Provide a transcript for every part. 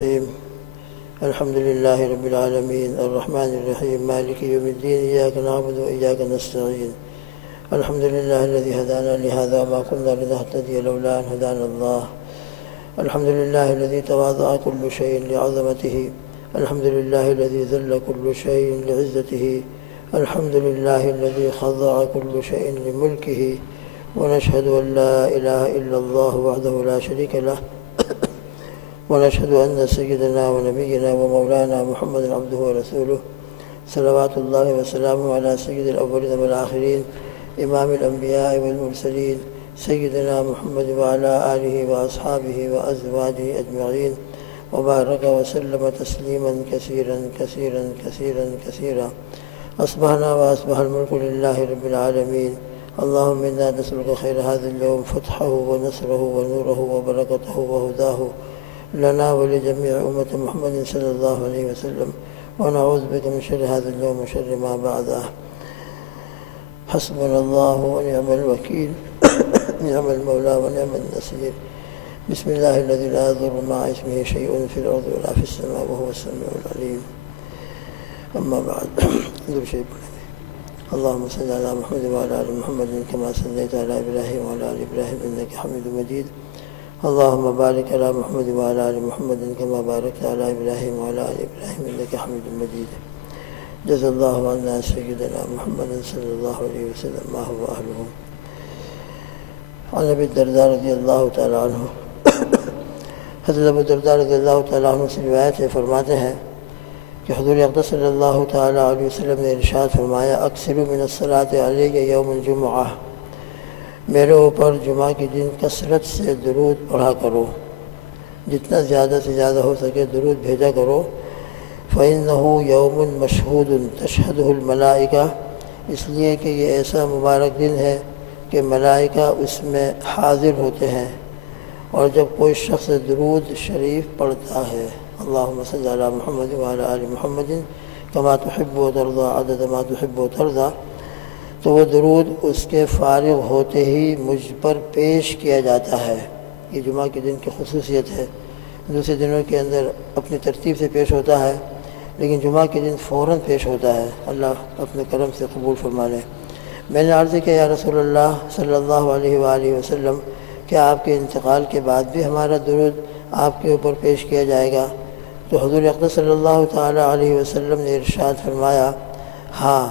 الحمد لله رب العالمين الرحمن الرحيم مالك يوم الدين إياك نعبد وإياك نستعين الحمد لله الذي هدانا لهذا وما كنا لنهتدي لولا أن هدانا الله الحمد لله الذي تواضع كل شيء لعظمته الحمد لله الذي ذل كل شيء لعزته الحمد لله الذي خضع كل شيء لملكه ونشهد أن لا إله إلا الله وحده لا شريك له ونشهد أن سيدنا ونبينا ومولانا محمد عبده ورسوله صلوات الله وسلامه على سيد الأولين والآخرين إمام الأنبياء والمرسلين سيدنا محمد وعلى آله وأصحابه وأزواجه أجمعين وبارك وسلم تسليما كثيرا كثيرا كثيرا كثيرا أصبحنا وأصبح الملك لله رب العالمين اللهم إنا نسألك خير هذا اليوم فتحه ونصره ونوره وبركته وهداه لنا ولجميع أمة محمد صلى الله عليه وسلم ونعوذ بك من شر هذا اليوم وشر ما بعده حسبنا الله ونعم الوكيل نعم المولى ونعم النصير بسم الله الذي لا يضر مع اسمه شيء في الأرض ولا في السماء وهو السميع العليم أما بعد اللهم صل على محمد وعلى آل محمد كما صليت على إبراهيم وعلى آل إبراهيم إنك حميد مجيد اللهم بارك على محمد وعلى آل محمد كما باركت على إبراهيم وعلى آل إبراهيم إنك حميد مجيد جزا الله عنا سيدنا محمد صلى الله عليه وسلم ما هو أهله عن أبي الدرداء رضي الله تعالى عنه حضرت ابو الدرداء رضی اللہ تعالیٰ عنہ سے روایت ہے فرماتے ہیں کہ حضور اقدس صلی اللہ تعالیٰ علیہ وسلم نے ارشاد فرمایا اکثروا من الصلاۃ علیہ یوم الجمعہ میرے اوپر جمعہ کے دن کثرت سے درود پڑھا کرو جتنا زیادہ سے زیادہ ہو سکے درود بھیجا کرو فإنه یوم مشہود تشہدہ الملائکہ اس لیے کہ یہ ایسا مبارک دن ہے کہ ملائکہ اس میں حاضر ہوتے ہیں اور جب کوئی شخص درود شریف پڑھتا ہے اللہم صل علی محمد وعلی آل محمد کما تحب و ترضی عدد ما تحب و ترضی تو وہ درود اس کے فارغ ہوتے ہی مجھ پر پیش کیا جاتا ہے یہ جمعہ کے دن کی خصوصیت ہے دوسرے دنوں کے اندر اپنی ترتیب سے پیش ہوتا ہے لیکن جمعہ کے دن فوراً پیش ہوتا ہے اللہ اپنے کرم سے قبول فرما لے میں نے عرض کیا یا رسول اللہ صلی اللہ علیہ وآلہ وسلم کیا آپ کے انتقال کے بعد بھی ہمارا درود آپ کے اوپر پیش کیا جائے گا تو حضور اقدس صلی اللہ تعالیٰ علیہ وسلم نے ارشاد فرمایا ہاں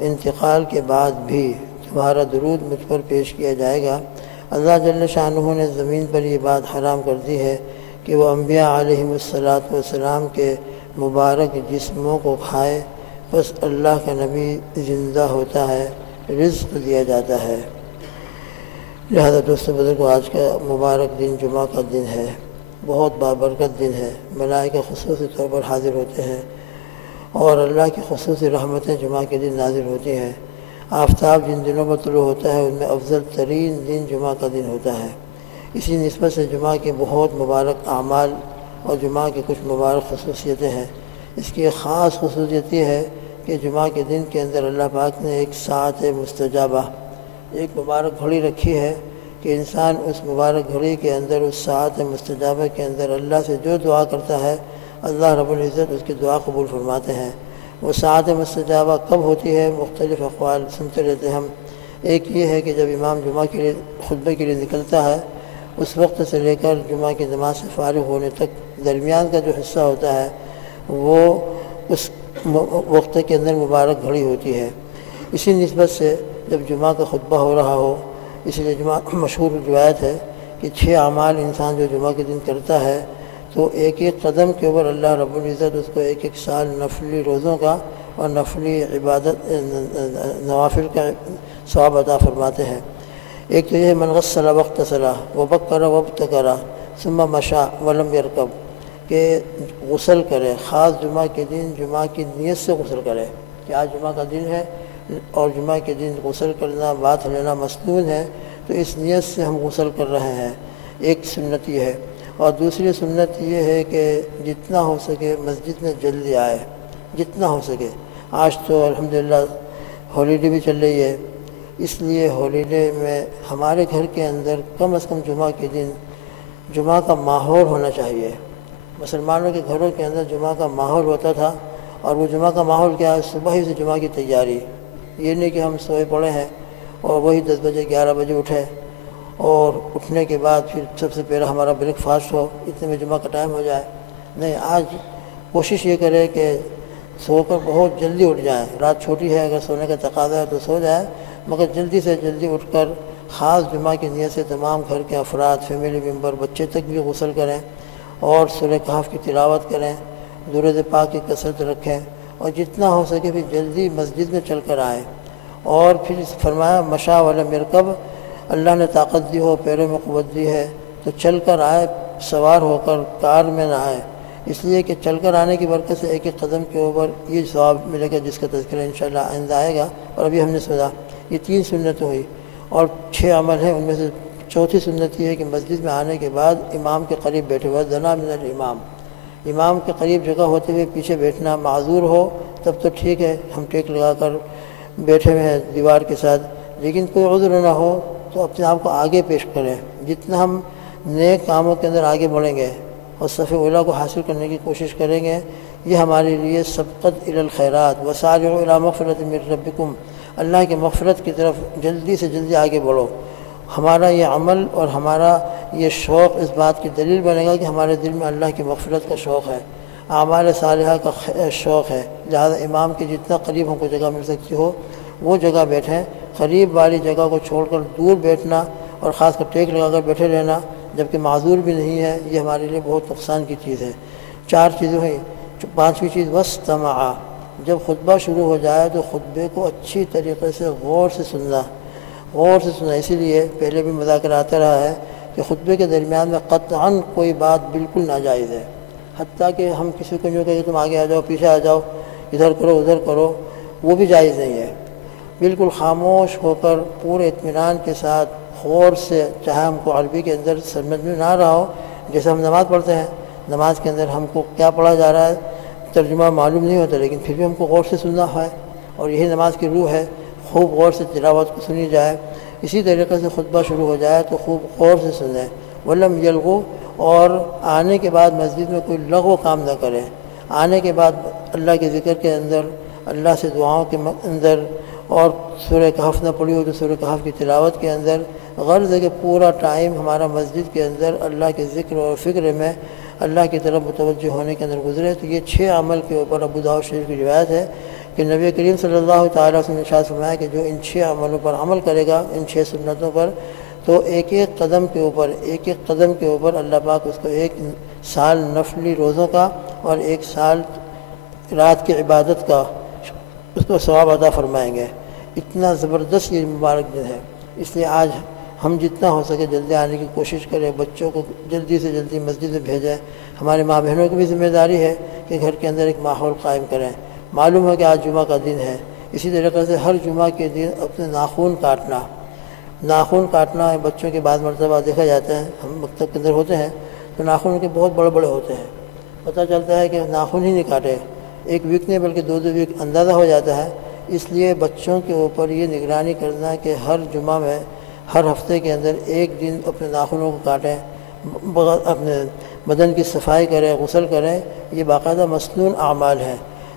انتقال کے بعد بھی تمہارا درود مجھ پر پیش کیا جائے گا اللہ جل شانہ نے زمین پر یہ بات حرام کر دی ہے کہ وہ انبیاء علیہم السلام کے مبارک جسموں کو کھائے بس اللہ کا نبی زندہ ہوتا ہے رزق دیا جاتا ہے لہذا دوستو بزرگو آج کا مبارک دن جمعہ کا دن ہے بہت بابرکت دن ہے ملائکہ خصوصی طور پر حاضر ہوتے ہیں اور اللہ کی خصوصی رحمتیں جمعہ کے دن نازل ہوتی ہیں آفتاب جن دنوں پر طلوع ہوتا ہے ان میں افضل ترین دن جمعہ کا دن ہوتا ہے اسی نسبت سے جمعہ کے بہت مبارک اعمال اور جمعہ کی کچھ مبارک خصوصیتیں ہیں اس کی ایک خاص خصوصیت یہ ہے کہ جمعہ کے دن کے اندر اللہ پاک نے ایک ساعت مستجابہ ایک مبارک گھڑی رکھی ہے کہ انسان اس مبارک گھڑی کے اندر اس ساعت مستجابہ کے اندر اللہ سے جو دعا کرتا ہے اللہ رب العزت اس کی دعا قبول فرماتے ہیں وہ ساعت مستجابہ کب ہوتی ہے مختلف اقوال سنتے رہتے ہیں ہم ایک یہ ہے کہ جب امام جمعہ کے لیے خطبے کے لیے نکلتا ہے اس وقت سے لے کر جمعہ کی نماز سے فارغ ہونے تک درمیان کا جو حصہ ہوتا ہے وہ اس وقت کے اندر مبارک گھڑی ہوتی ہے اسی نسبت سے جب جمعہ کا خطبہ ہو رہا ہو اس لیے جمعہ مشہور روایت ہے کہ 6 اعمال انسان جو جمعہ کے دن کرتا ہے تو ایک ایک قدم کے اوپر اللہ رب العزت اس کو ایک ایک سال نفلی روزوں کا اور نفلی عبادت نوافل کا ثواب عطا فرماتے ہیں ایک تو یہ ہے من غسل واغتسل وبکر وابتکر ثم مشى ولم يركب کہ غسل کرے خاص جمعہ کے دن جمعہ کی نیت سے غسل کرے کہ آج جمعہ کا دن ہے اور جمعہ کے دن غسل کرنا بات لینا مسنون ہے تو اس نیت سے ہم غسل کر رہے ہیں ایک سنت یہ ہے اور دوسری سنت یہ ہے کہ جتنا ہو سکے مسجد میں جلدی آئے جتنا ہو سکے آج تو الحمدللہ ہالیڈے بھی چل رہی ہے اس لیے ہالیڈے میں ہمارے گھر کے اندر کم از کم جمعہ کے دن جمعہ کا ماحول ہونا چاہیے مسلمانوں کے گھروں کے اندر جمعہ کا ماحول ہوتا تھا، اور وہ جمعہ کا ماحول کیا ہے؟ صبح ہی سے جمعہ کی تیاری، یہ نہیں کہ ہم سوئے پڑے ہیں اور وہی 10 بجے 11 بجے اٹھے، اور اٹھنے کے بعد پھر سب سے پہلے ہمارا بریک فاسٹ ہو، اتنے میں جمعہ کا ٹائم ہو جائے۔ نہیں، آج کوشش یہ کرے کہ سو کر بہت جلدی اٹھ جائیں۔ رات چھوٹی ہے، اگر سونے کا تقاضا ہے تو سو جائے، مگر جلدی سے جلدی اٹھ کر خاص جمعہ کی نیت سے تمام گھر کے افراد، فیملی ممبر، بچے تک بھی غسل کریں اور سورہ کہف کی تلاوت کریں، درود پاک کی کثرت رکھیں، اور جتنا ہو سکے پھر جلدی مسجد میں چل کر آئیں۔ اور پھر فرمایا مشا ولم یرکب، اللہ نے طاقت دی ہو، پیروں میں قوت دی ہے تو چل کر آئے، سوار ہو کر کار میں نہ آئے، اس لیے کہ چل کر آنے کی برکت سے ایک ایک قدم کے اوپر یہ ثواب ملے گا، جس کا تذکرہ انشاءاللہ آئندہ آئے گا۔ اور ابھی ہم نے سنا یہ 3 سنت ہوئی اور 6 عمل ہیں، ان میں سے چوتھی سنت یہ ہے کہ مسجد میں آنے کے بعد امام کے قریب بیٹھے ہوا، دنا من الامام، امام کے قریب جگہ ہوتے ہوئے پیچھے بیٹھنا، معذور ہو تب تو ٹھیک ہے، ہم ٹیک لگا کر بیٹھے ہوئے ہیں دیوار کے ساتھ، لیکن کوئی عذر نہ ہو تو اپنے آپ کو آگے پیش کریں۔ جتنا ہم نیک کاموں کے اندر آگے بڑھیں گے اور صف اولیٰ کو حاصل کرنے کی کوشش کریں گے، یہ ہمارے لیے سبقت الی الخیرات وسارعوا الی مغفرۃ من ربکم، اللہ کی مغفرت کی طرف جلدی سے جلدی آگے بڑھو۔ ہمارا یہ عمل اور ہمارا یہ شوق اس بات کی دلیل بنے گا کہ ہمارے دل میں اللہ کی مغفرت کا شوق ہے، اعمال صالحہ کا شوق ہے، لہذا امام کے جتنا قریب ہم کو جگہ مل سکتی ہو وہ جگہ بیٹھیں۔ قریب والی جگہ کو چھوڑ کر دور بیٹھنا اور خاص کر ٹیک لگا کر بیٹھے رہنا جبکہ معذور بھی نہیں ہے، یہ ہمارے لیے بہت نقصان کی چیز ہے۔ 4 چیزیں ہیں۔ 5ویں چیز واستمع، جب خطبہ شروع ہو جائے تو خطبے کو اچھی طریقے سے غور سے سننا، غور سے سننا۔ اسی لیے پہلے بھی مذاکرہ آتا رہا ہے کہ خطبے کے درمیان میں قطعاً کوئی بات بالکل ناجائز ہے، حتیٰ کہ ہم کسی کو جو کہیں تم آگے آ جاؤ، پیچھے آ جاؤ، ادھر کرو ادھر کرو، وہ بھی جائز نہیں ہے۔ بالکل خاموش ہو کر پورے اطمینان کے ساتھ غور سے، چاہے ہم کو عربی کے اندر سمجھ میں نہ رہا ہو، جیسے ہم نماز پڑھتے ہیں، نماز کے اندر ہم کو کیا پڑھا جا رہا ہے ترجمہ معلوم نہیں ہوتا، لیکن پھر بھی ہم کو غور سے سننا ہے، اور یہی نماز کی روح ہے، خوب غور سے تلاوت کو سنی جائے۔ اسی طریقے سے خطبہ شروع ہو جائے تو خوب غور سے سنیں۔ ولم یلغو، اور آنے کے بعد مسجد میں کوئی لغو کام نہ کرے، آنے کے بعد اللہ کے ذکر کے اندر، اللہ سے دعاؤں کے اندر، اور سورہ کہف نہ پڑھی ہو تو سورہ کہف کی تلاوت کے اندر، غرض ہے کہ پورا ٹائم ہمارا مسجد کے اندر اللہ کے ذکر اور فکر میں اللہ کی طرف متوجہ ہونے کے اندر گزرے۔ تو یہ 6 عمل کے اوپر ابو داؤد شریف کی روایت ہے کہ نبی کریم صلی اللہ تعالیٰ وسلم نے ارشاد فرمایا کہ جو ان 6 عملوں پر عمل کرے گا، ان 6 سنتوں پر، تو ایک ایک قدم کے اوپر اللہ پاک اس کو 1 سال نفلی روزوں کا اور 1 سال رات کی عبادت کا اس کو ثواب عطا فرمائیں گے۔ اتنا زبردست یہ مبارک دن ہے، اس لیے آج ہم جتنا ہو سکے جلدی آنے کی کوشش کریں، بچوں کو جلدی سے جلدی مسجد میں بھیجیں۔ ہمارے ماں بہنوں کی بھی ذمہ داری ہے کہ گھر کے اندر ایک ماحول قائم کریں۔ معلوم ہے کہ آج جمعہ کا دن ہے، اسی طریقے سے ہر جمعہ کے دن اپنے ناخن کاٹنا بچوں کے بعد مرتبہ دیکھا جاتا ہے، ہم مکتب کے اندر ہوتے ہیں تو ناخن ان کے بہت بڑے بڑے ہوتے ہیں، پتہ چلتا ہے کہ ناخن ہی نہیں کاٹے، 1 ویک نہیں بلکہ 2 ویک اندازہ ہو جاتا ہے۔ اس لیے بچوں کے اوپر یہ نگرانی کرنا کہ ہر جمعہ میں، ہر ہفتے کے اندر 1 دن اپنے ناخنوں کو کاٹیں، اپنے بدن کی صفائی کریں، غسل کریں، یہ باقاعدہ مسنون اعمال ہیں۔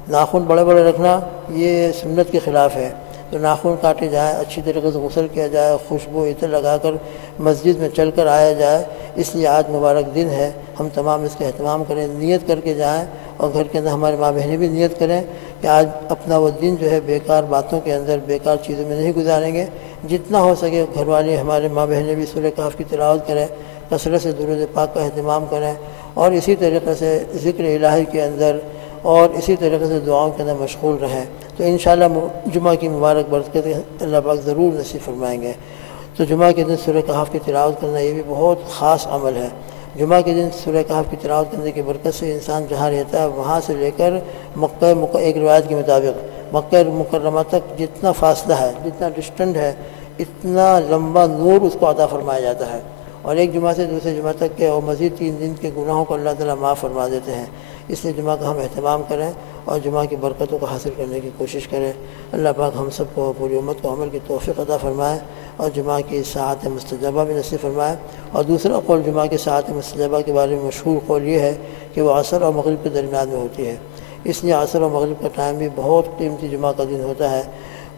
ناخن بڑے بڑے رکھنا یہ سنت کے خلاف ہے، تو ناخن کاٹے جائیں، اچھی طریقے سے غسل کیا جائے، خوشبو عطر لگا کر مسجد میں چل کر آیا جائے۔ اس لیے آج مبارک دن ہے، ہم تمام اس کا اہتمام کریں، نیت کر کے جائیں، اور گھر کے اندر ہمارے ماں بہنیں بھی نیت کریں کہ آج اپنا وہ دن جو ہے بیکار باتوں کے اندر، بیکار چیزوں میں نہیں گزاریں گے۔ جتنا ہو سکے گھر والے ہمارے ماں بہنیں بھی سورہ کہف کی تلاوت کریں، کثرت سے درود پاک کا اہتمام کریں، اور اسی طریقے سے ذکر الہی کے اندر اور اسی طریقے سے دعاؤں کے اندر مشغول رہیں، تو انشاءاللہ جمعہ کی مبارک برکت اللہ پاک ضرور نصیب فرمائیں گے۔ تو جمعہ کے دن سورہ کہف کی تلاوت کرنا یہ بھی بہت خاص عمل ہے۔ جمعہ کے دن سورہ کہف کی تلاوت کرنے کی برکت سے انسان جہاں رہتا ہے وہاں سے لے کر ایک روایت کے مطابق مکہ مکرمہ تک جتنا فاصلہ ہے، جتنا ڈسٹنٹ ہے، اتنا لمبا نور اس کو عطا فرمایا جاتا ہے، اور ایک جمعہ سے دوسرے جمعہ تک کے اور مزید 3 دن کے گناہوں کو اللہ تعالیٰ معاف فرما دیتے ہیں۔ اس لیے جمعہ کا ہم اہتمام کریں اور جمعہ کی برکتوں کو حاصل کرنے کی کوشش کریں۔ اللہ پاک ہم سب کو پوری امت کو عمل کی توفیق عطا فرمائے اور جمعہ کی ساعت مستجابہ بھی نصیب فرمائے۔ اور دوسرا قول جمعہ کی ساعت مستجابہ کے بارے میں مشہور قول یہ ہے کہ وہ عصر اور مغرب کے درمیان میں ہوتی ہے۔ اس لیے عصر اور مغرب کا ٹائم بھی بہت قیمتی جمعہ کا دن ہوتا ہے۔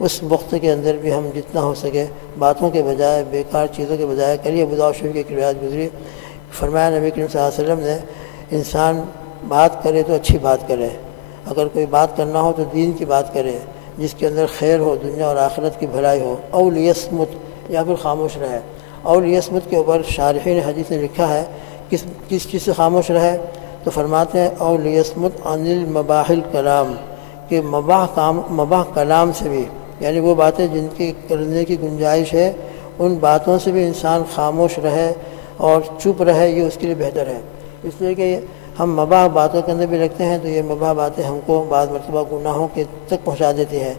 اس وقت کے اندر بھی ہم جتنا ہو سکے باتوں کے بجائے، بیکار چیزوں کے بجائے کریے۔ ابو داؤد شریف کی ایک روایت گزری، فرمایا نبی کریم صلی اللہ علیہ وسلم نے، انسان بات کرے تو اچھی بات کرے، اگر کوئی بات کرنا ہو تو دین کی بات کرے جس کے اندر خیر ہو، دنیا اور آخرت کی بھلائی ہو۔ او لیصمت، یا پھر خاموش رہے۔ او لیصمت کے اوپر شارحین حدیث نے لکھا ہے کس چیز سے خاموش رہے، تو فرماتے ہیں او لیصمت عن المباح الکلام، کہ مباح کلام سے بھی، یعنی وہ باتیں جن کی کرنے کی گنجائش ہے ان باتوں سے بھی انسان خاموش رہے اور چپ رہے، یہ اس کے لیے بہتر ہے۔ اس لیے کہ ہم مباح باتوں کے اندر بھی لگتے ہیں تو یہ مباح باتیں ہم کو بعض مرتبہ گناہوں کے تک پہنچا دیتی ہیں۔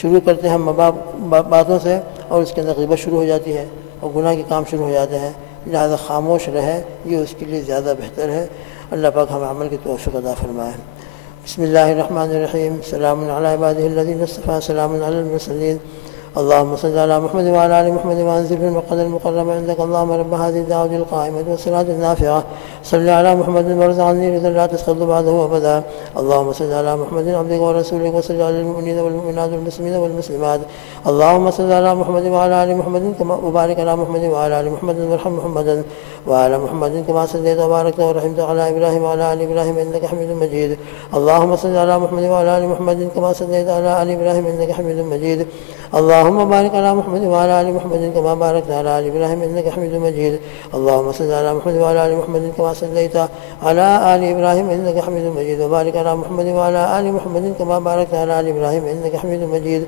شروع کرتے ہیں ہم مباح باتوں سے اور اس کے اندر غیبت شروع ہو جاتی ہے اور گناہ کے کام شروع ہو جاتے ہیں، لہذا خاموش رہے یہ اس کے لیے زیادہ بہتر ہے۔ اللہ پاک ہمیں عمل کی توفیق عطا فرمائے۔ بسم اللہ الرحمن الرحیم، سلام علی عبادہ الذین اصطفیٰ، سلام علی المرسلین، اللهم صل على محمد وعلى آل محمد وانزل في المقعد المقرب عندك اللهم رب هذه الدعوة القائمة والصلاة النافعة صل على محمد وارزقني رضا لا تسقط بعده أبدا اللهم صل على محمد عبدك ورسولك وصل على المؤمنين والمؤمنات والمسلمين والمسلمات اللهم صل على محمد وعلى آل محمد كما وبارك على محمد وعلى آل محمد وارحم محمدا وعلى محمد كما صليت وباركت ورحمت على إبراهيم وعلى آل إبراهيم إنك حميد مجيد اللهم صل على محمد وعلى آل محمد كما صليت على آل إبراهيم إنك حميد مجيد اللهم بارك على محمد وعلى آل محمد كما باركت على آل إبراهيم إنك حميد مجيد اللهم صل على محمد وعلى آل محمد كما صليت على آل إبراهيم إنك حميد مجيد وبارك على محمد وعلى آل محمد كما باركت على آل إبراهيم إنك حميد مجيد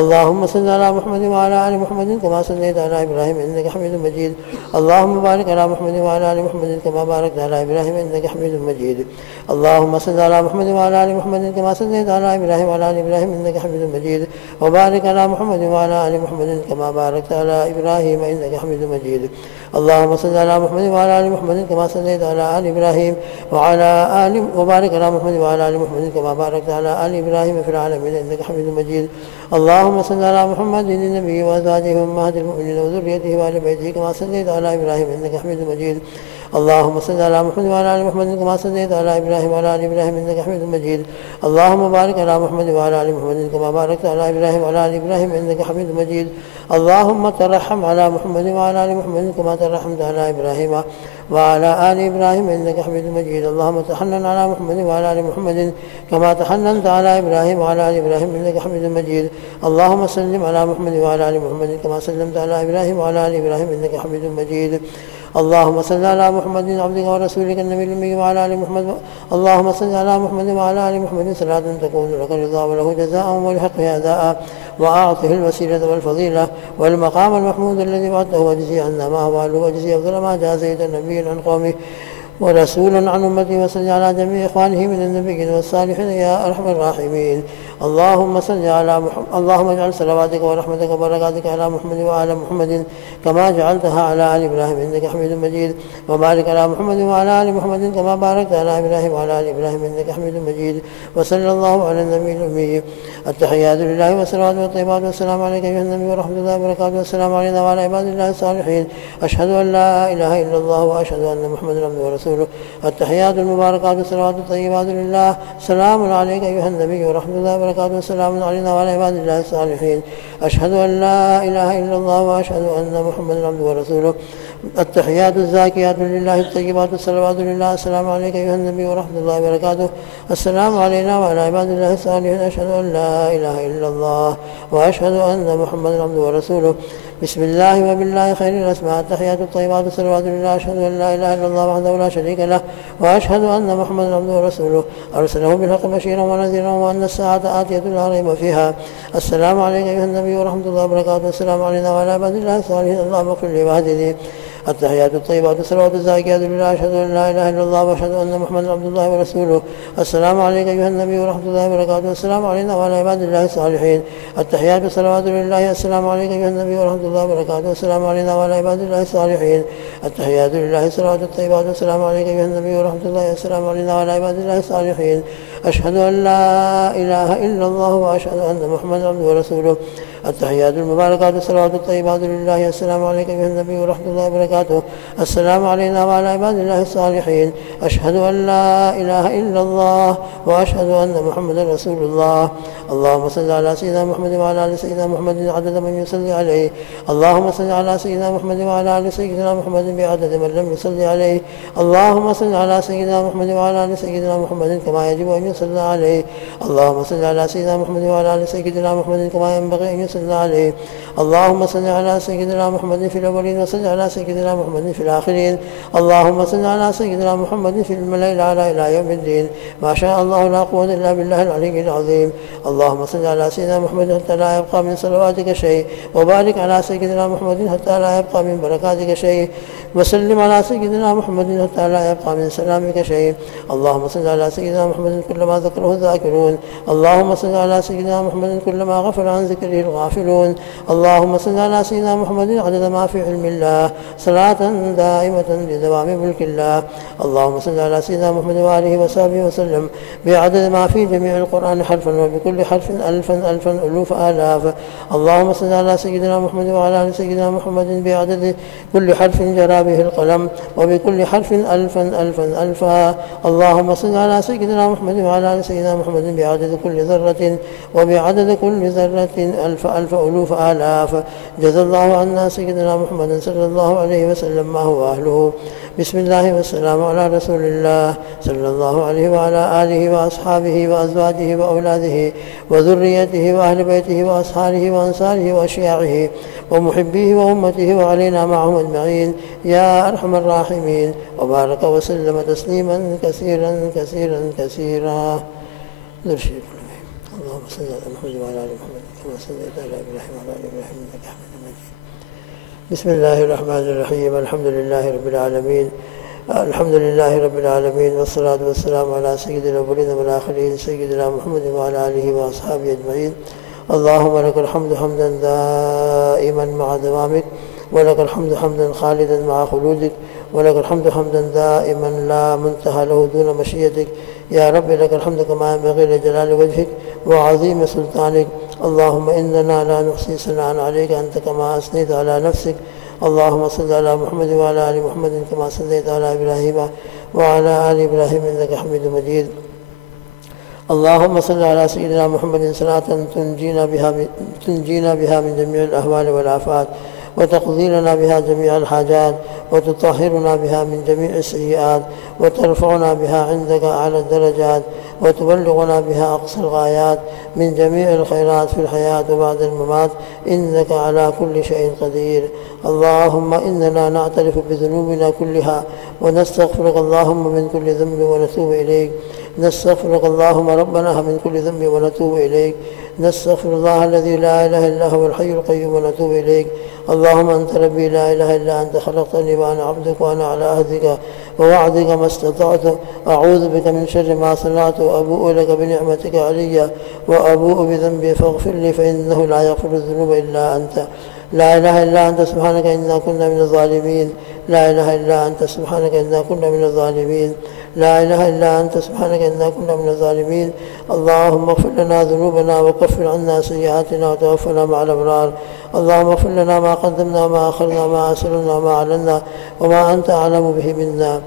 اللهم صل على محمد وعلى آل محمد كما صليت على إبراهيم إنك حميد مجيد اللهم بارك على محمد وعلى آل محمد كما باركت على إبراهيم إنك حميد مجيد اللهم صل على محمد وعلى آل محمد كما صليت على إبراهيم وعلى آل إبراهيم إنك حميد مجيد وبارك على محمد وعلى آل محمد كما باركت على إبراهيم إنك حميد مجيد اللهم صل على محمد وعلى آل محمد كما صليت على آل إبراهيم وعلى آل وبارك على محمد وعلى آل محمد كما باركت على آل إبراهيم في العالمين إنك حميد مجيد اللهم صل على محمد النبي وأزواجه وأمهات المؤمنين وذريته وآل بيته كما صليت على إبراهيم إنك حميد مجيد اللهم صل على محمد وعلى آل محمد كما صليت على إبراهيم وعلى آل إبراهيم إنك حميد مجيد اللهم بارك على محمد وعلى آل محمد كما باركت على إبراهيم وعلى آل إبراهيم إنك حميد مجيد اللهم ترحم على محمد وعلى آل محمد كما ترحمت على إبراهيم وعلى آل إبراهيم إنك حميد مجيد اللهم تحنن على محمد وعلى آل محمد كما تحننت على إبراهيم وعلى آل إبراهيم إنك حميد مجيد اللهم سلم على محمد وعلى آل محمد كما سلمت على إبراهيم وعلى آل إبراهيم إنك حميد مجيد اللهم صل على محمد عبدك ورسولك النبي الأمي وعلى آل محمد اللهم صل على محمد وعلى آل محمد صلاة تكون لك رضا وله جزاء والحق أداء وأعطه الوسيلة والفضيلة والمقام المحمود الذي وعدته واجزي عنا ما هو له واجزي أفضل ما جازيت النبي عن قومه ورسولا عن أمتي وصل على جميع إخوانه من النبيين والصالحين يا أرحم الراحمين اللهم صل على اللهم اجعل صلواتك ورحمتك وبركاتك على محمد وعلى محمد كما جعلتها على آل إبراهيم إنك حميد مجيد وبارك على محمد وعلى آل محمد كما باركت على إبراهيم وعلى آل إبراهيم إنك حميد مجيد وصلى الله على النبي الأمي التحيات لله والصلوات والطيبات والسلام عليك أيها النبي ورحمة الله وبركاته والسلام علينا وعلى عباد الله الصالحين أشهد أن لا إله إلا الله وأشهد أن محمدا عبده ورسوله التحيات المباركات والصلوات الطيبات لله سلام عليك أيها النبي ورحمة الله وبركاته والسلام علينا وعلى عباد الله الصالحين أشهد أن لا إله إلا الله وأشهد أن محمدا عبده ورسوله التحيات الزاكيات لله الطيبات الصلوات لله السلام عليك أيها النبي ورحمة الله وبركاته السلام علينا وعلى عباد الله الصالحين أشهد أن لا إله إلا الله وأشهد أن محمدا عبده ورسوله بسم الله وبالله خير الأسماء التحيات الطيبات الصلوات لله أشهد أن لا إله إلا الله وحده لا شريك له وأشهد أن محمدا عبده ورسوله أرسله بالحق بشيرا ونذيرا وأن الساعة آتية لا ريب فيها السلام عليك أيها النبي ورحمة الله وبركاته السلام علينا وعلى عباد الله الصالحين اللهم اغفر لي واهدني التحيات الطيبات الصلوات الزاكيات لله، أشهد أن لا إله إلا الله وأشهد أن محمدا عبد الله ورسوله. السلام عليك أيها النبي ورحمة الله وبركاته. السلام علينا وعلى عباد الله الصالحين. التحيات الصلوات لله. السلام عليك أيها النبي ورحمة الله وبركاته. السلام علينا وعلى عباد الله الصالحين. التحيات لله الصلوات الطيبات. السلام عليك أيها النبي ورحمة الله. السلام علينا وعلى عباد الله الصالحين. أشهد أن لا إله إلا الله وأشهد أن محمدا عبده ورسوله. التحيات المباركات الصلوات الطيبات لله. السلام عليك أيها النبي ورحمة الله وبركاته. السلام علينا وعلى عباد الله الصالحين. أشهد أن لا إله إلا الله وأشهد أن محمدا رسول الله. اللهم صل على سيدنا محمد وعلى آل سيدنا محمد عدد من يصلي عليه. اللهم صل على سيدنا محمد وعلى آل سيدنا محمد بعدد من لم يصلي عليه. اللهم صل على سيدنا محمد وعلى آل سيدنا محمد كما يجب أن يصلى عليه. اللهم صل على سيدنا محمد وعلى آل سيدنا محمد كما ينبغي أن يصلى عليه. اللهم صل على سيدنا محمد في الأولين وصل على سيدنا محمد في الآخرين. اللهم صل على سيدنا محمد في الملأ الأعلى إلى يوم الدين. ما شاء الله لا قوة إلا بالله العلي العظيم. اللهم صل على سيدنا محمد حتى لا يبقى من صلواتك شيء، وبارك على سيدنا محمد حتى لا يبقى من بركاتك شيء، وسلم على سيدنا محمد حتى لا يبقى من سلامك شيء. اللهم صل على سيدنا محمد كلما ذكره الذاكرون. اللهم صل على سيدنا محمد كلما غفل عن ذكره الغافلون. اللهم صل على سيدنا محمد عدد ما في علم الله، صلاة دائمة بدوام ملك الله. اللهم صل على سيدنا محمد وآله وصحبه وسلم بعدد ما في جميع القرآن حرفا، وبكل حرف ألفا ألوف آلاف. اللهم صل على سيدنا محمد وعلى آل سيدنا محمد بعدد كل حرف جرى به القلم، وبكل حرف ألفا. اللهم صل على سيدنا محمد وعلى آل سيدنا محمد بعدد كل ذرة، وبعدد كل ذرة ألف ألوف آلاف. جزا الله عنا سيدنا محمد صلى الله عليه وسلم ما هو أهله. بسم الله والسلام على رسول الله صلى الله عليه وعلى آله وأصحابه وأزواجه وأولاده وذريته وأهل بيته وأصحابه وأنصاره وأشياعه ومحبيه وأمته وعلينا معهم أجمعين يا أرحم الراحمين. وبارك وسلم تسليما كثيرا كثيرا كثيرا. اللهم صل على محمد وعلى آل محمد كما صليت على إبراهيم وعلى آل إبراهيم إنك حميد مجيد. بسم الله الرحمن الرحيم. الحمد لله رب العالمين. الحمد لله رب العالمين، والصلاة والسلام على سيد الأولين والآخرين سيدنا محمد وعلى آله وأصحابه أجمعين. اللهم لك الحمد حمدا دائما مع دوامك، ولك الحمد حمدا خالدا مع خلودك، ولك الحمد حمدا دائما لا منتهى له دون مشيتك. يا رب لك الحمد كما ينبغي لجلال وجهك وعظيم سلطانك. اللهم إننا لا نحصي ثناء عليك أنت كما أثنيت على نفسك. اللهم صل على محمد وعلى آل محمد كما صليت على إبراهيم وعلى آل إبراهيم إنك حميد مجيد. اللهم صل على سيدنا محمد صلاة تنجينا بها من جميع الأهوال والآفات، وتقضي لنا بها جميع الحاجات، وتطهرنا بها من جميع السيئات، وترفعنا بها عندك أعلى الدرجات، وتبلغنا بها أقصى الغايات من جميع الخيرات في الحياة وبعد الممات، إنك على كل شيء قدير. اللهم إننا نعترف بذنوبنا كلها ونستغفرك اللهم من كل ذنب ونتوب إليك. نستغفرك اللهم ربنا من كل ذنب ونتوب إليك. نستغفر الله الذي لا إله إلا هو الحي القيوم ونتوب إليك. اللهم أنت ربي لا إله إلا أنت، خلقتني وأنا عبدك وأنا على عهدك ووعدك ما استطعت. أعوذ بك من شر ما صنعت، وأبوء لك بنعمتك علي وأبوء بذنبي فاغفر لي، فإنه لا يغفر الذنوب إلا أنت. لا إله إلا أنت سبحانك إنا كنا من الظالمين. لا إله إلا أنت سبحانك إنا كنا من الظالمين. لا إله إلا أنت سبحانك إنا كنا من الظالمين. اللهم اغفر لنا ذنوبنا وكفر عنا سيئاتنا وتوفنا مع الأبرار. اللهم اغفر لنا ما قدمنا وما أخرنا وما أسررنا وما أعلنا وما أنت أعلم به منا.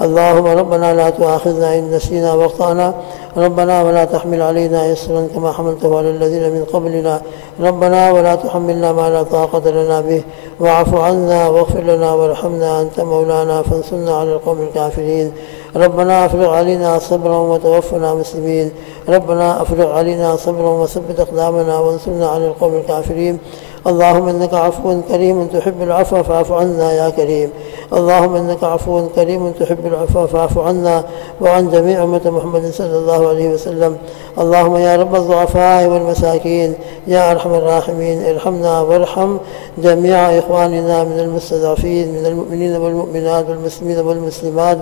اللهم ربنا لا تؤاخذنا إن نسينا واخطأنا. ربنا ولا تحمل علينا إصرا كما حملته على الذين من قبلنا. ربنا ولا تحملنا ما لا طاقة لنا به، واعف عنا واغفر لنا وارحمنا أنت مولانا فانصرنا على القوم الكافرين. ربنا افرغ علينا صبرا وتوفنا مسلمين ربنا افرغ علينا صبرا وثبت اقدامنا وانصرنا على القوم الكافرين اللهم إنك عفو كريم تحب العفو فاعف عنا يا كريم اللهم إنك عفو كريم تحب العفو فاعف عنا وعن جميع أمة محمد صلى الله عليه وسلم اللهم يا رب الضعفاء والمساكين يا أرحم الراحمين ارحمنا وارحم جميع إخواننا من المستضعفين من المؤمنين والمؤمنات والمسلمين والمسلمات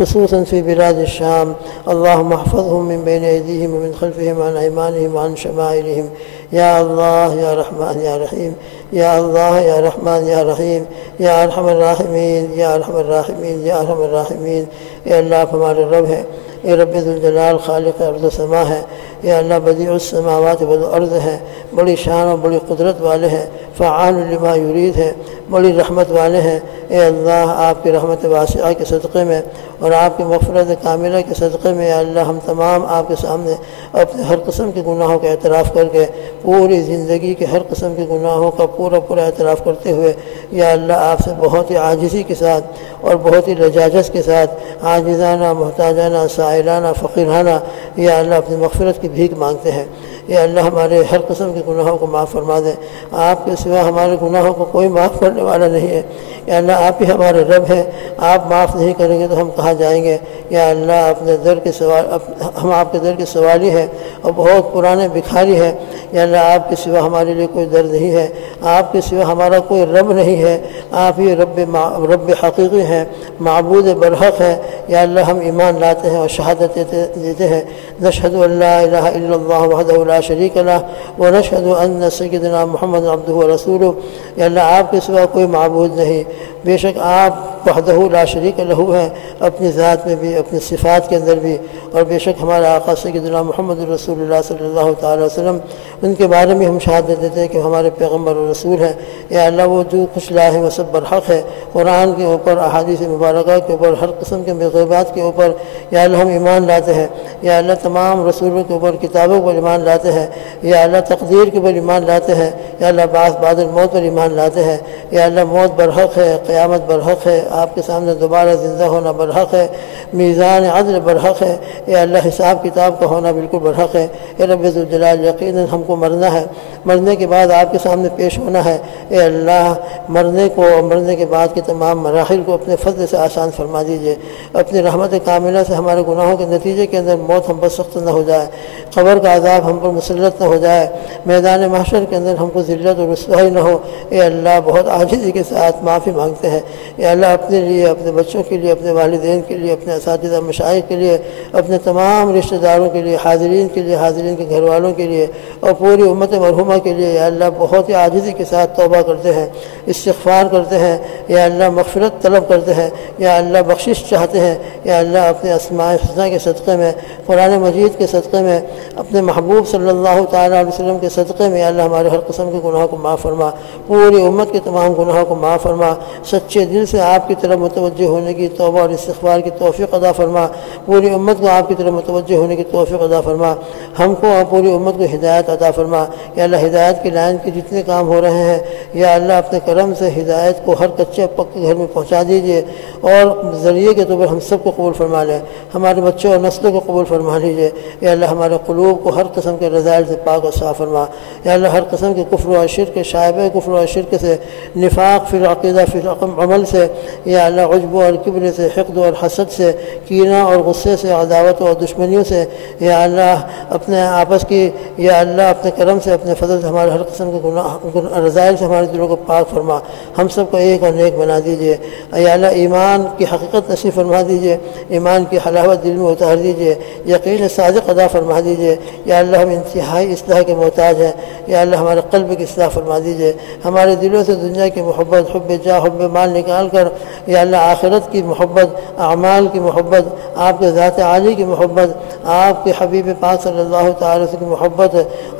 خصوصا في بلاد الشام اللهم احفظهم من بين أيديهم ومن خلفهم وعن أيمانهم وعن شمائلهم يا الله يا رحمن يا رحيم يا الله يا رحمن يا رحيم يا أرحم الراحمين يا أرحم الراحمين يا أرحم الراحمين يا اللہ آپ ہمارے رب ہے اے رب ذوالجلال خالق ارض و سما ہے یا اللہ بدیع السماوات والارض ہے بڑی شان اور بڑی قدرت والے ہیں فعال لما یرید ہے بڑی رحمت والے ہیں اے اللہ آپ کی رحمت واسعہ کے صدقے میں اور آپ کی مغفرت کاملہ کے صدقے میں یا اللہ ہم تمام آپ کے سامنے اپنے ہر قسم کے گناہوں کا اعتراف کر کے پوری زندگی کے ہر قسم کے گناہوں کا پورا اعتراف کرتے ہوئے یا اللہ آپ سے بہت ہی عاجزی کے ساتھ اور بہت ہی لجاجت کے ساتھ عاجزانہ محتاجانہ سائلانہ فقیرانہ یا اللہ اپنی مغفرت کی بھیک مانگتے ہیں یا اللہ ہمارے ہر قسم کے گناہوں کو معاف فرما دیں آپ کے سوا ہمارے گناہوں کو کوئی معاف کرنے والا نہیں ہے یا اللہ آپ ہی ہمارے رب ہیں آپ معاف نہیں کریں گے تو ہم کہاں جائیں گے یا اللہ اپنے در کے سوال ہم آپ کے در کے سوالی ہیں اور بہت پرانے بکھاری ہیں یا اللہ آپ کے سوا ہمارے لیے کوئی در نہیں ہے آپ کے سوا ہمارا کوئی رب نہیں ہے آپ ہی رب حقیقی ہیں معبود برحق ہے یا اللہ ہم ایمان لاتے ہیں اور شہادت دیتے ہیں نشہد ان لا الہ الا اللہ وحدہ لا شریک لہ ونشہد ان سیدنا محمد عبدہ ورسولہ یا اللہ آپ کے سوا کوئی معبود نہیں بے شک آپ وحدہ لا شریک لہ ہیں اپنی ذات میں بھی اپنی صفات کے اندر بھی اور بے شک ہمارا آقا سیدنا محمد رسول اللہ صلی اللہ تعالی وسلم ان کے بارے میں ہم شہادت دیتے ہیں کہ ہمارے پیغمبر و رسول ہیں یا اللہ وہ جو کچھ لا ہے وہ سب برحق ہے قرآن کے اوپر احادیث مبارکہ کے اوپر ہر قسم کے غیبات کے اوپر یا اللہ ہم ایمان لاتے ہیں یا اللہ تمام رسولوں کے اوپر کتابوں پر ایمان لاتے ہیں یا اللہ تقدیر کے اوپر ایمان لاتے ہیں یا اللہ بعد الموت پر ایمان لاتے ہیں یا اللہ موت برحق ہے قیامت برحق ہے آپ کے سامنے دوبارہ زندہ ہونا برحق ہے میزان عدل برحق ہے یا اللہ حساب کتاب کا ہونا بالکل برحق ہے اے رب ذوالجلال یقیناً ہم کو مرنا ہے مرنے کے بعد آپ کے سامنے پیش ہونا ہے اے اللہ مرنے کے بعد کے تمام مراحل کو اپنے فضل سے آسان فرما دیجئے اپنی رحمت کاملہ سے ہمارے گناہوں کے نتیجے کے اندر موت ہم پر سخت نہ ہو جائے قبر کا عذاب ہم پر مسلط نہ ہو جائے میدان محشر کے اندر ہم کو ذلت اور رسوائی نہ ہو اے اللہ بہت عاجزی کے ساتھ معافی مانگتے ہیں اے اللہ اپنے لیے اپنے بچوں کے لیے اپنے والدین کے لیے اپنے اساتذہ مشائخ کے لیے اپنے تمام رشتہ داروں کے لیے حاضرین کے گھر والوں کے لیے اور پوری امت مرحومہ کے لیے یا اللہ بہت ہی عاجزی کے ساتھ توبہ کرتے ہیں استغفار کرتے ہیں یا اللہ مغفرت طلب کرتے ہیں یا اللہ بخشش چاہتے ہیں یا اللہ اپنے اسماء الحسنی کے صدقے میں قرآن مجید کے صدقے میں اپنے محبوب صلی اللہ تعالیٰ علیہ وسلم کے صدقے میں یا اللہ ہمارے ہر قسم کے گناہوں کو معاف فرما پوری امت کے تمام گناہوں کو معاف فرما سچے دل سے آپ کی طرف متوجہ ہونے کی توبہ اور استغفار کی توفیق عطا فرما پوری امت کو آپ کی طرف متوجہ ہونے کی توفیق عطا فرما ہم کو اور پوری امت کو ہدایت عطا فرما یا اللہ ہدایت کی لائن کے جتنے کام ہو رہے ہیں یا اللہ اپنے کرم سے ہدایت کو ہر کچے پکے گھر میں پہنچا دیجیے اور ذریعے کے طور پر ہم سب کو قبول فرما لیں ہمارے بچوں اور نسلوں کو قبول فرما لیجیے یا اللہ ہمارے قلوب کو ہر قسم کے رذائل سے پاک اور صاف فرما یا اللہ ہر قسم کے کفر و شرک شائبہ کفر و شرک سے نفاق فی العقیدہ فی العمل سے یا اللہ عجب اور کبر سے حقد اور حسد سے کینہ اور غصے سے عداوت اور دشمنیوں سے یا اللہ اپنے آپس کی یا اللہ اپنے کرم سے اپنے فضل سے ہمارے ہر قسم کے گناہ رذائل سے ہمارے دلوں کو پاک فرما ہم سب کو ایک اور نیک بنا دیجیے یا اللہ ایمان کی حقیقت نصیب فرما دیجیے ایمان کی حلاوت دل میں اتار دیجیے یقین صادق ادا فرما دیجیے یا اللہ ہم انتہائی اصلاح کے محتاج ہیں یا اللہ ہمارے قلب کی اصلاح فرما دیجیے ہمارے دلوں سے دنیا کی محبت حب جاہ حب مال نکال کر یا اللہ آخرت کی محبت اعمال کی محبت آپ کے ذات عالی کی محبت آپ کے حبیب پاک صلی اللہ تعالی وسلم کی محبت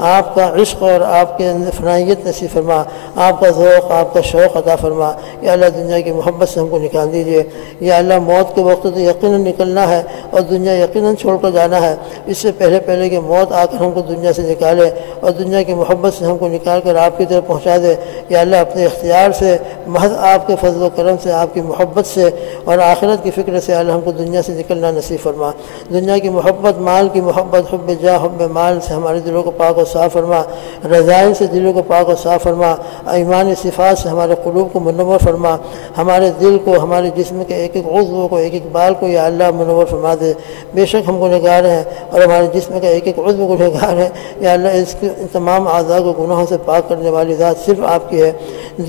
آپ کا عشق اور آپ کے فنائیت نصیب فرما آپ کا ذوق آپ کا شوق عطا فرما یا اللہ دنیا کی محبت سے ہم کو نکال دیجیے یا اللہ موت کے وقت تو یقیناً نکلنا ہے اور دنیا یقیناً چھوڑ کر جانا ہے اس سے پہلے کہ موت آ کر ہم کو دنیا سے نکالے اور دنیا کی محبت سے ہم کو نکال کر آپ کی طرف پہنچا دے یا اللہ اپنے اختیار سے محض آپ کے فضل و کرم سے آپ کی کی محبت سے اور آخرت کی فکر سے اللہ ہم کو دنیا سے نکلنا نصیب فرما۔ دنیا کی محبت، مال کی محبت، حب جاہ، حب مال سے ہمارے دلوں کو پاک و صاف فرما، رذائل سے دلوں کو پاک و صاف فرما، ایمان صفات سے ہمارے قلوب کو منور فرما، ہمارے دل کو، ہمارے جسم کے ایک ایک عضو کو، ایک ایک بال کو یا اللہ منور فرما دے۔ بے شک ہم گنہگار ہیں اور ہمارے جسم کا ایک ایک عضو گنہگار ہے یا اللہ، اس کے تمام اعضاء کو گناہوں سے پاک کرنے والی ذات صرف آپ کی ہے۔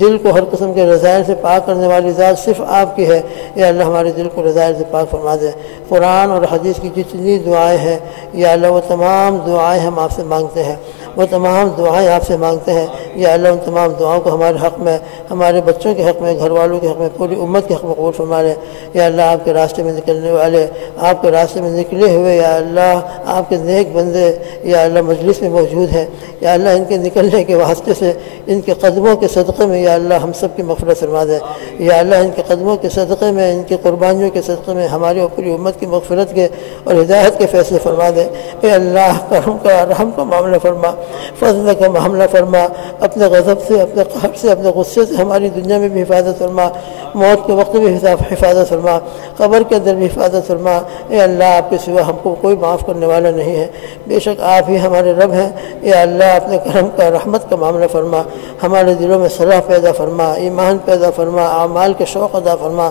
دل کو ہر قسم کے رذائل سے پاک کرنے والی ذات صرف آپ کی ہے یا اللہ، ہمارے دل کو رذائل سے پاک فرما دے۔ قرآن اور حدیث کی جتنی دعائیں ہیں یا اللہ، وہ تمام دعائیں ہم آپ سے مانگتے ہیں، وہ تمام دعائیں آپ سے مانگتے ہیں یا اللہ، ان تمام دعاؤں کو ہمارے حق میں، ہمارے بچوں کے حق میں، گھر والوں کے حق میں، پوری امت کے حق میں قبول فرما لے یا اللہ۔ آپ کے راستے میں نکلنے والے، آپ کے راستے میں نکلے ہوئے یا اللہ، آپ کے نیک بندے یا اللہ مجلس میں موجود ہیں یا اللہ، ان کے نکلنے کے واسطے سے، ان کے قدموں کے صدقے میں یا اللہ ہم سب کی مغفرت فرما دے یا اللہ، ان کے قدموں کے صدقے میں، ان کی قربانیوں کے صدقے میں ہماری اور پوری امت کی مغفرت کے اور ہدایت کے فیصلے فرما دے۔ اے اللہ، کرم کا، رحم کا معاملہ فرما، فضل کا معاملہ فرما، اپنے غضب سے، اپنے قہر سے، اپنے غصے سے ہماری دنیا میں بھی حفاظت فرما، موت کے وقت بھی حفاظت فرما، قبر کے اندر بھی حفاظت فرما۔ اے اللہ، آپ کے سوا ہم کو کوئی معاف کرنے والا نہیں ہے، بے شک آپ ہی ہمارے رب ہیں۔ اے اللہ، اپنے کرم کا، رحمت کا معاملہ فرما، ہمارے دلوں میں صلاح پیدا فرما، ایمان پیدا فرما، اعمال کے شوق ادا فرما،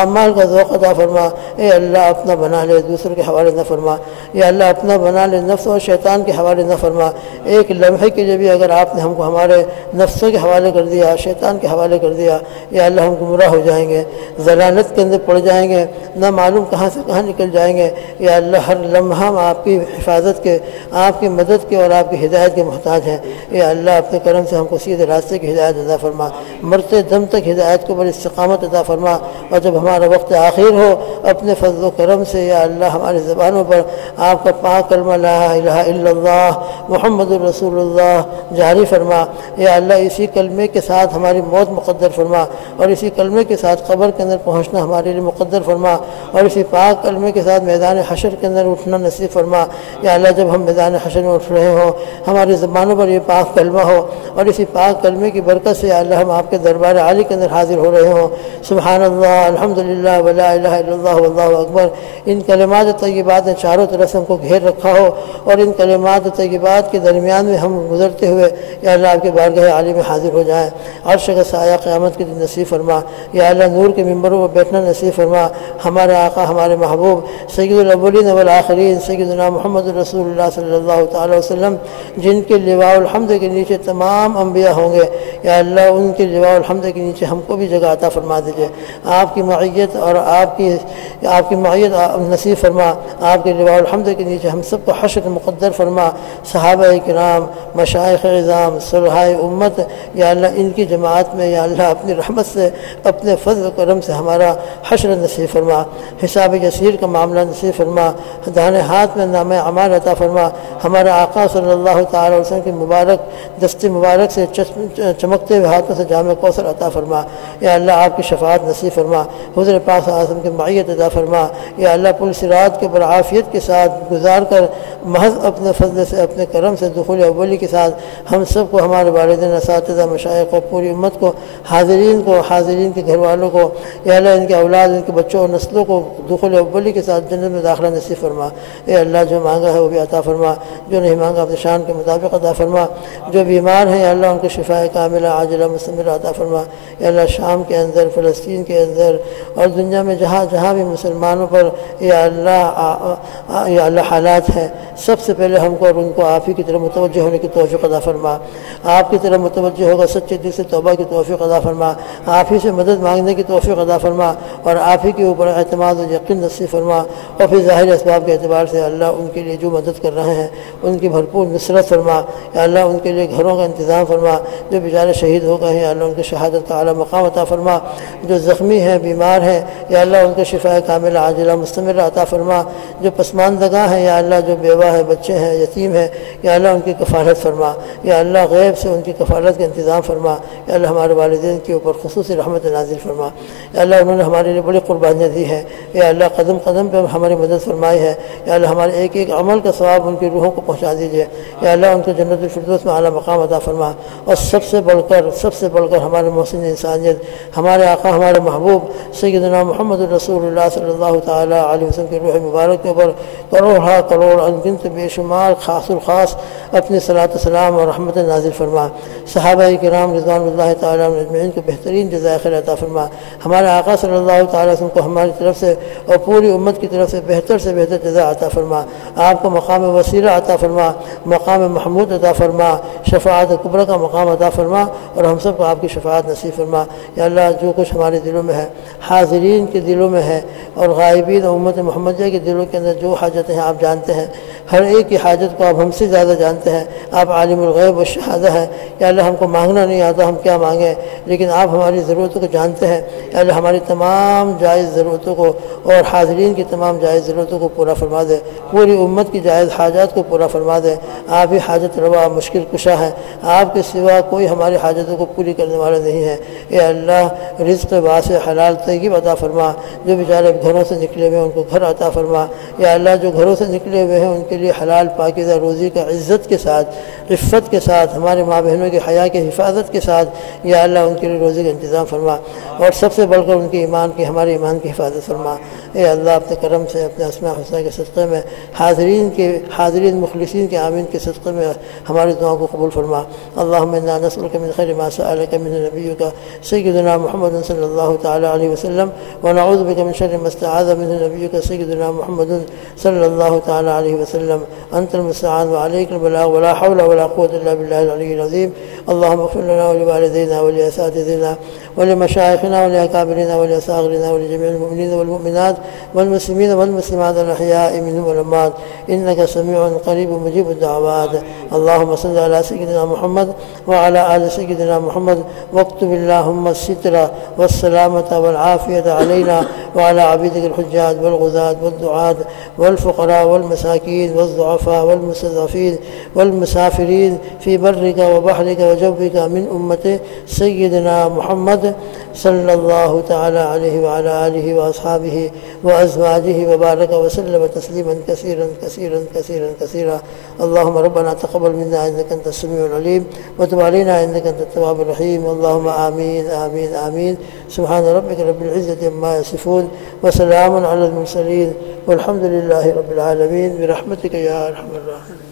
اعمال کا ذوق ادا فرما۔ اے اللہ، اپنا بنا لے، دوسروں کے حوالے نہ فرما یا اللہ، اپنا بنا لے، نفس اور شیطان کے حوالے نہ فرما۔ ایک لمحے کے لیے بھی اگر آپ نے ہم کو ہمارے نفسوں کے حوالے کر دیا، شیطان کے حوالے کر دیا یا اللہ، ہم گمراہ ہو جائیں گے، ضلالت کے اندر پڑ جائیں گے، نہ معلوم کہاں سے کہاں نکل جائیں گے یا اللہ۔ ہر لمحہ ہم آپ کی حفاظت کے، آپ کی مدد کے اور آپ کی ہدایت کے محتاج ہیں۔ یا اللہ، اپنے کرم سے ہم کو سیدھے راستے کی ہدایت عطا فرما، مرتے دم تک ہدایت کو بڑی استقامت عطا فرما، اور جب ہمارا وقت آخر ہو، اپنے فضل و کرم سے یا اللہ ہماری زبانوں پر آپ کا پاک کلمہ لا الہ الا اللہ محمد الرسول اللہ جاری فرما۔ یا اللہ، اسی کلمے کے ساتھ ہماری موت مقدر فرما، اور اسی کلمے کے ساتھ قبر کے اندر پہنچنا ہمارے لیے مقدر فرما، اور اسی پاک کلمے کے ساتھ میدان حشر کے اندر اٹھنا نصیب فرما۔ یا اللہ، جب ہم میدان حشر میں اٹھ رہے ہوں، ہماری زبانوں پر یہ پاک کلمہ ہو، اور اسی پاک کلمے کی برکت سے یا اللہ ہم آپ کے دربار عالی کے اندر حاضر ہو رہے ہوں۔ سبحان اللہ، الحمدللہ، ولا الہ الا اللہ، واللہ اکبر۔ ان کلمات طیبات نے چاروں طرف سے ہم کو گھیر رکھا ہو، اور ان کلمات طیبات کے درمیان میں ہم گزرتے ہوئے یا اللہ آپ کے بارگاہ عالی میں حاضر ہو جائیں۔ عرش کا سایہ قیامت کے دن نصیب فرما یا اللہ، نور کے ممبروں پر بیٹھنا نصیب فرما۔ ہمارے آقا، ہمارے محبوب سید الاولین والآخرین سیدنا محمد رسول اللہ صلی اللہ تعالی وسلم، جن کے لواء الحمد کے نیچے تمام انبیاء ہوں گے یا اللہ، ان کے لواء الحمد کے نیچے ہم کو بھی جگہ عطا فرما دیجیے۔ آپ کی معیت اور آپ کی معیت نصیب فرما، آپ کے لواء الحمد کے نیچے ہم سب کو حشر مقدر فرما۔ صحابہ کرام، مشائخ اعظام، صلحائے امت یا اللہ، ان کی جماعت میں یا اللہ اپنی رحمت سے، اپنے فضل و کرم سے ہمارا حشر نصیب فرما، حساب یسیر کا معاملہ نصیب فرما، دانے ہاتھ میں نام اعمال عطا فرما۔ ہمارے آقا صلی اللہ تعالی وسلم کی مبارک دست مبارک سے چمکتے ہوئے ہاتھوں سے جام کوثر عطا فرما یا اللہ، آپ کی شفاعت نصیب فرما، حضور پاک صلی اللہ علیہ وسلم کی معیت عطا فرما یا اللہ، پل صراط کے پر عافیت کے ساتھ گزار کر محض اپنے فضل سے، اپنے کرم سے دخول اولی کے ساتھ ہم سب کو، ہمارے والدین، اساتذہ، مشائخ کو، پوری امت کو، حاضرین کے گھر والوں کو یا اللہ، ان کے اولاد، ان کے بچوں اور نسلوں کو دخول اولی کے ساتھ جنت میں داخلہ نصیب فرما۔ اے اللہ، جو مانگا ہے وہ بھی عطا فرما، جو نہیں مانگا اپنے شان کے مطابق عطا فرما۔ جو بیمار ہیں یا اللہ، ان کو شفاء کاملہ عاجلہ مستمرہ عطا فرما یا اللہ۔ شام کے اندر، فلسطین کے اندر اور دنیا میں جہاں بھی مسلمانوں پر یا اللہ حالات ہیں، سب سے پہلے ہم کو اور ان کو آپ ہی کی طرف متوجہ ہونے کی توفیق عطا فرما، آپ کی طرف متوجہ ہوگا سچے دل سے توبہ کی توفیق عطا فرما، آپ ہی سے مدد مانگنے کی توفیق عطا فرما، اور آپ ہی کے اوپر اعتماد و یقین نصیب فرما، اور پھر ظاہر اسباب کے اعتبار سے اللہ، ان کے لیے جو مدد کر رہے ہیں ان کی بھرپور نصرت فرما یا اللہ، ان کے لیے گھروں کا انتظام فرما، جو بیچارے شہید ہو گئے ہیں یا اللہ، ان کی شہادت کا اعلیٰ مقام عطا فرما، جو زخمی ہیں، بیمار ہیں یا اللہ، ان کو شفاء کاملہ عاجلہ مستمرہ عطا فرما، جو پسماندگاں ہیں یا اللہ، جو بیوہ ہیں، بچے ہیں، یتیم ہیں یا اللہ، ان کی کی کفالت فرما، یا اللہ غیب سے ان کی کفالت کا انتظام فرما، یا اللہ ہمارے والدین کے اوپر خصوصی رحمت نازل فرما، یا اللہ انہوں نے ہمارے لیے بڑی قربانیاں دی ہیں، یا اللہ قدم قدم پہ ہماری مدد فرمائی ہے، یا اللہ ہمارے ایک ایک عمل کا ثواب ان کی روحوں کو پہنچا دیجیے، یا اللہ ان کو جنت الفردوس میں اعلیٰ مقام عطا فرما، اور سب سے بڑھ کر ہمارے محسن انسانیت، ہمارے آقا ہمارے محبوب سیدنا محمد رسول اللہ صلی اللہ تعالیٰ علیہ وسلم کے روح مبارک کے اوپر کروڑ انگنت بے شمار خاص الخاص اپنی صلاۃ و سلام اور رحمت نازل فرما، صحابہ کرام رضوان اللہ تعالیٰ اجمعین کو بہترین جزائے خیر عطا فرما، ہمارے آقا صلی اللہ تعالیٰ وسلم کو ہماری طرف سے اور پوری امت کی طرف سے بہتر جزا عطا فرما، آپ کو مقام وسیلہ عطا فرما، مقام محمود عطا فرما، شفاعت کبریٰ کا مقام عطا فرما، اور ہم سب کو آپ کی شفاعت نصیب فرما، یا اللہ جو کچھ ہمارے دلوں میں ہے، حاضرین کے دلوں میں ہے اور غائبین امت محمدیہ کے دلوں کے اندر جو حاجتیں ہیں آپ جانتے ہیں، ہر ایک کی حاجت کو آپ ہم سے زیادہ جانتے ہیں، آپ عالم الغیب و شہادہ ہیں، یا اللہ ہم کو مانگنا نہیں آتا ہم کیا مانگیں، لیکن آپ ہماری ضرورتوں کو جانتے ہیں، یا اللہ ہماری تمام جائز ضرورتوں کو اور حاضرین کی تمام جائز ضرورتوں کو پورا فرما دے، پوری امت کی جائز حاجات کو پورا فرما دے، آپ ہی حاجت روا مشکل کشا ہے، آپ کے سوا کوئی ہماری حاجتوں کو پوری کرنے والا نہیں ہے، اے اللہ رزق واسع حلال طیب عطا فرما، جو بیچارے گھروں سے نکلے ہوئے ہیں ان کو گھر عطا فرما، یا اللہ جو گھروں سے نکلے ہوئے ہیں ان کے لیے حلال پاکیزہ روزی کا عزت کے ساتھ عفت کے ساتھ ہمارے ماں بہنوں کے حیا کی حفاظت کے ساتھ یا اللہ ان کے لیے روزی کا انتظام فرما، اور سب سے بڑھ کر ان کے ایمان کی ہمارے ایمان کی حفاظت فرما، اے اللہ اپنے کرم سے اپنے اسماء حسنہ کے صدقے میں حاضرین مخلصین کے آمین کے صدقے میں ہماری دعاؤں کو قبول فرما، اللہم انا نسألک من خیر ما سألک من نبیک سیدنا محمد صلی اللہ تعالی علیہ وسلم ونعوذ بک من شر ما استعاذ منہ نبیک سیدنا محمد صلی اللہ تعالی علیہ وسلم، انت المستعان وعلیک البلاغ ولا حول ولا قوة الا باللہ العلی العظیم، اللہم اغفر لنا ولوالدینا ولاساتذتنا ولمشائخنا ولاکابرنا ولاصاغرنا ولجميع المؤمنین والمؤمنات والمسلمین والمسلمات الاحیاء منهم والاموات انك سمیع قریب مجیب الدعوات، اللہم صل علی سیدنا محمد وعلى آل سیدنا محمد واكتب اللہم الستر والسلامة والعافیة علینا وعلى عبیدک الحجاج والغزاة والدعاة والفقراء والمساکین والضعفاء والمستضعفین والمسافرین فی برک وبحرک وجوک من امت سیدنا محمد صلی اللہ تعالی علیہ وعلى آلہ واصحابہ وازواجہ وبارک وسلم تسلیما کثیرا کثیرا کثیرا کثیرا، اللہم ربنا تقبل منا انک انت السمیع العلیم وتب علینا انک انت التواب الرحیم، اللہم آمین آمین آمین، سبحان ربک رب العزة عما یصفون وسلام علی المرسلین والحمد للہ رب العالمین برحمتک یا ارحم الراحمین۔